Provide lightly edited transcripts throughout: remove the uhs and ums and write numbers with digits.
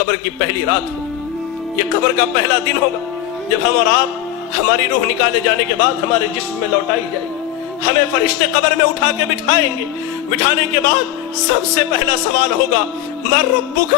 قبر کی پہلی رات ہو، یہ قبر کا پہلا دن ہوگا جب ہم اور آپ ہماری روح نکالے جانے کے بعد ہمارے جسم میں لوٹائی جائے گی۔ ہمیں فرشتے قبر میں اٹھا کے بٹھائیں گے۔ بٹھانے کے بعد سب سے پہلا سوال ہوگا من ربک،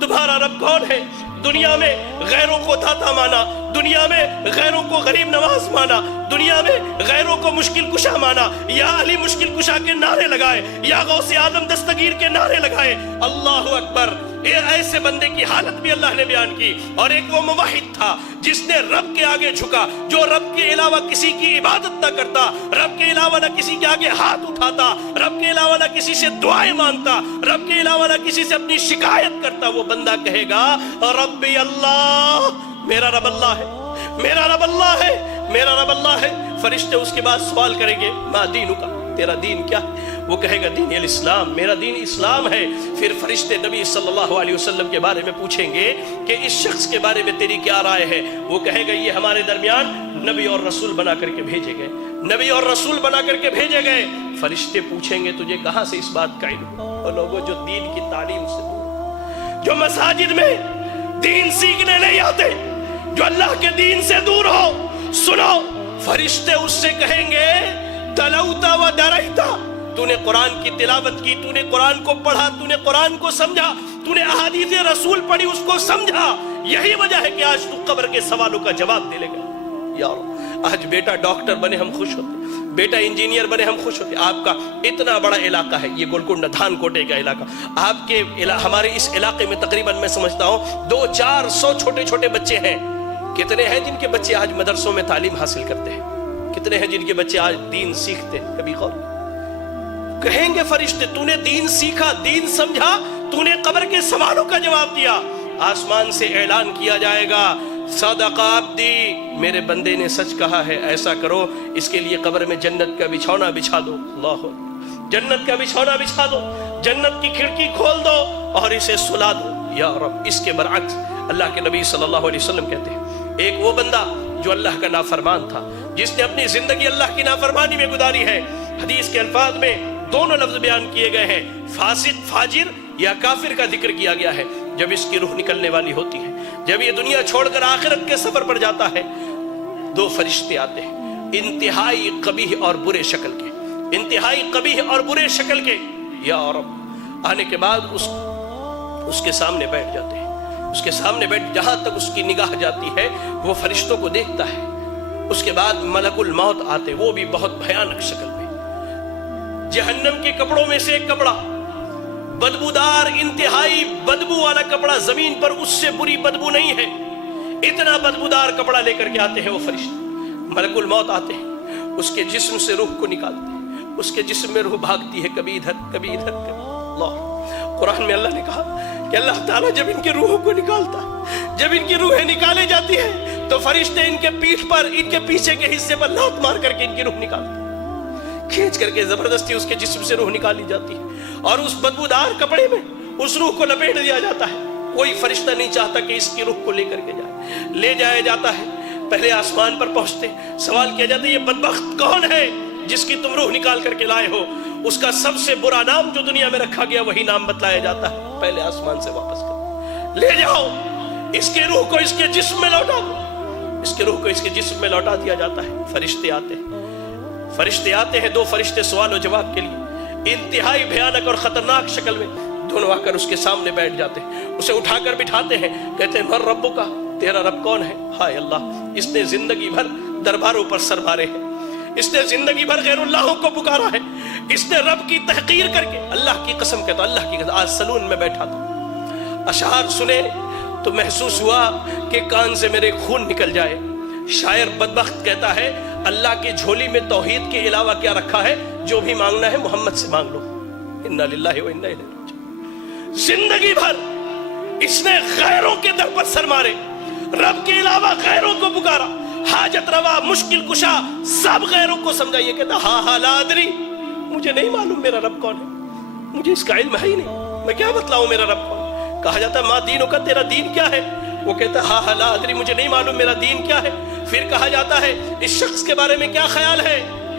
تمہارا رب کون ہے؟ دنیا میں غیروں کو داتا مانا، دنیا میں غیروں کو غریب نواز مانا، دنیا میں غیروں کو مشکل کشا مانا، یا علی مشکل کشا کے نعرے لگائے، یا غوث اعظم دستگیر کے نعرے لگائے۔ اللہ اکبر، ایسے بندے کی حالت بھی اللہ نے بیان کی۔ اور ایک وہ موحد تھا جس نے رب کے آگے جھکا، جو رب کے علاوہ کسی کی عبادت نہ کرتا، رب کے علاوہ نہ کسی کے آگے ہاتھ اٹھاتا، رب کے علاوہ نہ کسی سے دعائیں مانگتا، رب کے علاوہ نہ کسی سے اپنی شکایت کرتا۔ وہ بندہ کہے گا ربی اللہ، میرا رب اللہ ہے، میرا رب اللہ ہے، میرا رب اللہ ہے۔ فرشتے اس کے بعد سوال کریں گے ما دینک، تیرا دین کیا ہے؟ وہ کہے گا دین الاسلام، میرا دین اسلام ہے۔ پھر فرشتے نبی صلی اللہ علیہ وسلم کے بارے میں پوچھیں گے کہ اس شخص کے بارے میں تیری کیا رائے ہے؟ وہ کہے گا یہ ہمارے درمیان نبی اور رسول بنا کر کے بھیجے گئے، نبی اور رسول بنا کر کے بھیجے گئے۔ فرشتے پوچھیں گے تجھے کہاں سے اس بات کا علم؟ وہ لوگوں جو دین کی تعلیم سے دور، جو مساجد میں دین سیکھنے نہیں آتے، جو اللہ کے دین سے دور ہو، سنو، فرشتے اس سے کہیں گے تلوتا و درائتا، تو نے قرآن کی تلاوت کی، تو نے قرآن کو پڑھا، تو نے قرآن کو سمجھا، تو نے احادیث رسول پڑھی، اس کو سمجھا۔ یہی وجہ ہے کہ آج تو قبر کے سوالوں کا جواب دے لے گا۔ یار آج بیٹا ڈاکٹر بنے ہم خوش ہوتے، بیٹا انجینئر بنے ہم خوش ہوتے۔ آپ کا اتنا بڑا علاقہ ہے یہ گولکنڈہ دھان کوٹے کا علاقہ، آپ کے ہمارے اس علاقے میں تقریباً میں سمجھتا ہوں 200-400 چھوٹے چھوٹے بچے ہیں۔ کتنے ہیں جن کے بچے آج مدرسوں میں تعلیم حاصل کرتے ہیں؟ کتنے ہیں جن کے بچے آج دین سیکھتے ہیں؟ کبھی غور کہیں گے فرشتے تو نے دین سیکھا، دین سمجھا، تو نے قبر کے سوالوں کا جواب دیا۔ آسمان سے اعلان کیا جائے گا صدق عبدی، میرے بندے نے سچ کہا ہے، ایسا کرو اس کے لیے قبر میں جنت کا بچھونا بچھا دو۔ اللہ، جنت کا بچھونا بچھا دو، جنت کی کھڑکی کھول دو اور اسے سلا دو۔ یا رب، اس کے برعکس اللہ کے نبی صلی اللہ علیہ وسلم کہتے ہیں ایک وہ بندہ جو اللہ کا نافرمان تھا، جس نے اپنی زندگی اللہ کی نافرمانی میں گزاری ہے۔ حدیث کے الفاظ میں دونوں لفظ بیان کیے گئے ہیں، فاسق، فاجر یا کافر کا ذکر کیا گیا ہے۔ جب اس کی روح نکلنے والی ہوتی ہے، جب یہ دنیا چھوڑ کر آخرت کے سفر پر جاتا ہے، دو فرشتے آتے ہیں انتہائی قبیح اور برے شکل کے، انتہائی قبیح اور برے شکل کے۔ یا رب، آنے کے بعد اس کے سامنے بیٹھ جاتے ہیں، اس کے سامنے بیٹھ، جہاں تک اس کی نگاہ جاتی ہے وہ فرشتوں کو دیکھتا ہے۔ اس کے بعد ملک الموت آتے، وہ بھی بہت بھیانک شکل میں، جہنم کے کپڑوں میں سے ایک کپڑا، بدبودار، انتہائی بدبو والا کپڑا، زمین پر اس سے بری بدبو نہیں ہے، اتنا بدبودار کپڑا لے کر کے آتے ہیں وہ فرشتے۔ ملک الموت آتے ہیں، اس کے جسم سے روح کو نکالتے ہیں، اس کے جسم میں روح بھاگتی ہے، کبھی ادھر کبھی ادھر۔ اللہ، قرآن میں اللہ نے کہا کہ اللہ تعالیٰ جب ان کی روحوں کو نکالتا ہے، جب ان کی روحیں نکالے جاتی ہیں تو فرشتے ان کے پیٹھ پر، ان کے پیچھے کے حصے پر لات مار کر کے ان کی روح نکالتے ہیں، کھینچ کر کے زبردستی اس کے جسم سے روح نکالی جاتی ہے، اور اس بدبودار کپڑے میں اس روح کو لپیٹ دیا جاتا ہے۔ کوئی فرشتہ نہیں چاہتا کہ اس کی روح کو لے کر کے جائے، لے جایا جاتا ہے۔ پہلے آسمان پر پہنچتے سوال کیا جاتا ہے یہ بدبخت کون ہے جس کی تم روح نکال کر کے لائے ہو؟ اس کا سب سے برا نام جو دنیا میں رکھا گیا وہی نام بتلایا جاتا ہے، پہلے آسمان سے واپس کر لے جاؤ، اس کے روح کو اس کے جسم میں لوٹا دو۔ اس کے روح کو اس کے جسم میں لوٹا دیا جاتا ہے۔ فرشتے آتے ہیں، فرشتے آتے ہیں، دو فرشتے سوال و جواب کے لیے انتہائی بھیانک اور خطرناک شکل میں دونوں آ کر اس کے سامنے بیٹھ جاتے ہیں، اسے اٹھا کر بٹھاتے ہیں، کہتے ہیں من ربک، تیرا رب کون ہے؟ ہائے اللہ، اس نے زندگی بھر درباروں پر سر مارے ہیں، اس نے زندگی بھر غیر اللہوں کو پکارا ہے، اس نے رب کی تحقیر کر کے، اللہ کی قسم کہتا، اللہ کی قسم، آج سلون میں بیٹھا تھا، اشعار سنے تو محسوس ہوا کہ کان سے میرے خون نکل جائے۔ شاعر بدبخت کہتا ہے اللہ کی جھولی میں توحید کے علاوہ کیا رکھا ہے؟ جو بھی مانگنا ہے محمد سے مانگ لو۔ انا للہ و انا الیہ راجعون۔ زندگی بھر اس نے غیروں کے در پر سر مارے، رب کے علاوہ غیروں کو پکارا، حاجت روا، مشکل کشا، سب غیروں کو سمجھا۔ یہ کہتا ہاں لا ادری، مجھے نہیں معلوم میرا رب کون ہے، مجھے اس کا علم ہے ہی نہیں، میں کیا بتلاؤں میرا رب کون ہے۔ کہا جاتا ما دینوں کا، تیرا دین کیا ہے؟ وہ کہتا ہاں لا ادری، مجھے نہیں معلوم میرا دین کیا ہے۔ پھر کہا جاتا ہے اس شخص کے بارے میں کیا خیال ہے؟